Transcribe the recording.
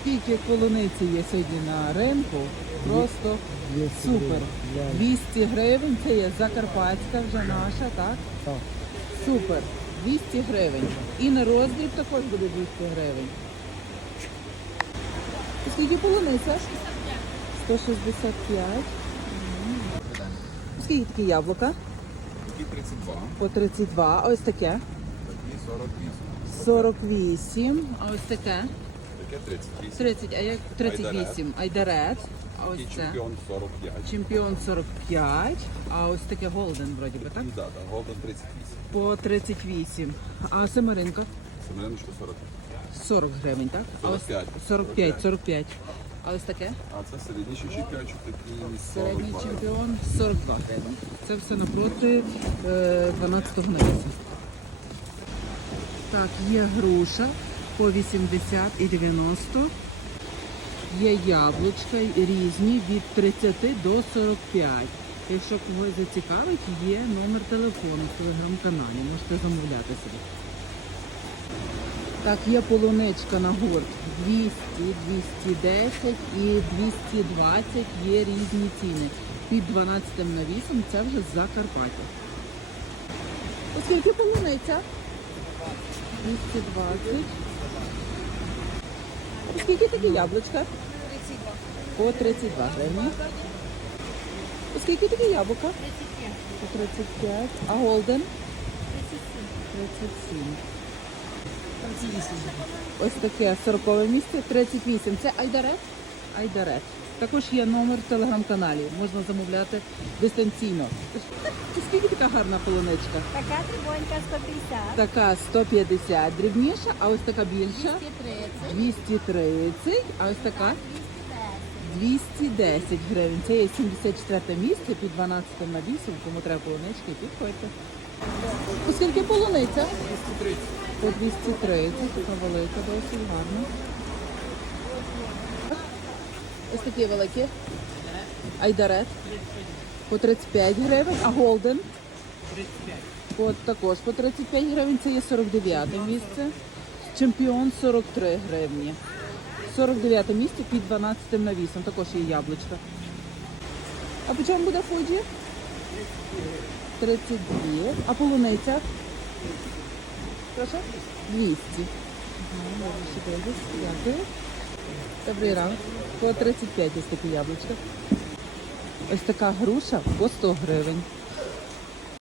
Скільки полуниці є сьогодні на ринку, просто супер. 200 гривень, це є Закарпатська вже наша, так? Так. Супер. 200 гривень. І на роздріб також буде 200 гривень. Скільки полуниця? 165. Мгм. Скільки такі яблука? Такі 32, По 32. А ось таке? такі 48, 48. А ось таке? Таке 38. 30, а як 38. Айдарет. А ось це. чемпіон 45. Чемпіон 45, а ось таке голден вроді би, так? І да, да, голден 38. По 38. А семеринка? Семененочка 40. 40 гривень, так? А ось 45. 45, 45. А ось таке? А це середніший чемпіончик такий Середній 42. чемпіон 42 гривень. Це все напроти е, 12-го навісу. Так, є груша по 80 і 90. Є яблучка різні від 30 до 45. Якщо когось зацікавить, є номер телефону в телеграм-каналі. Можете замовляти собі. Так, є полуничка на гурт 200, 210 і 220 є різні ціни. Під 12 навісом це вже Закарпаття. Оскільки полуниця? 220. Оскільки такі яблучка? 32. По 32 гривні. Оскільки такі яблука? 35. По 35. А голден? 37. 37. Ось таке 40 місце, 38. Це Айдарет? Айдарет. Також є номер в телеграм-каналі. Можна замовляти дистанційно. Скільки така гарна полуничка? Така трибонька 150. Така 150 дрібніша, а ось така більша 230. 230, а ось така 210. 210 гривень. Це є 74 місце під 12 на 8, кому треба полунички, підходьте. Оскільки полуниця? 230. По 230, така велика, досить гарна. Ось такі великі. Айдарет. По 35 гривень, а голден? 35. По, також по 35 гривень, це є 49 місце. Чемпіон 43 гривні. 49 місце під 12 навісом, також є яблучка. А по чому буде фуджі? 32. А полуниця? Прошу? 200. Ага, добре, ще дивлюсь. Дякую. Добрий ранок. По 35 ось такі яблучка. Ось така груша по 100 гривень.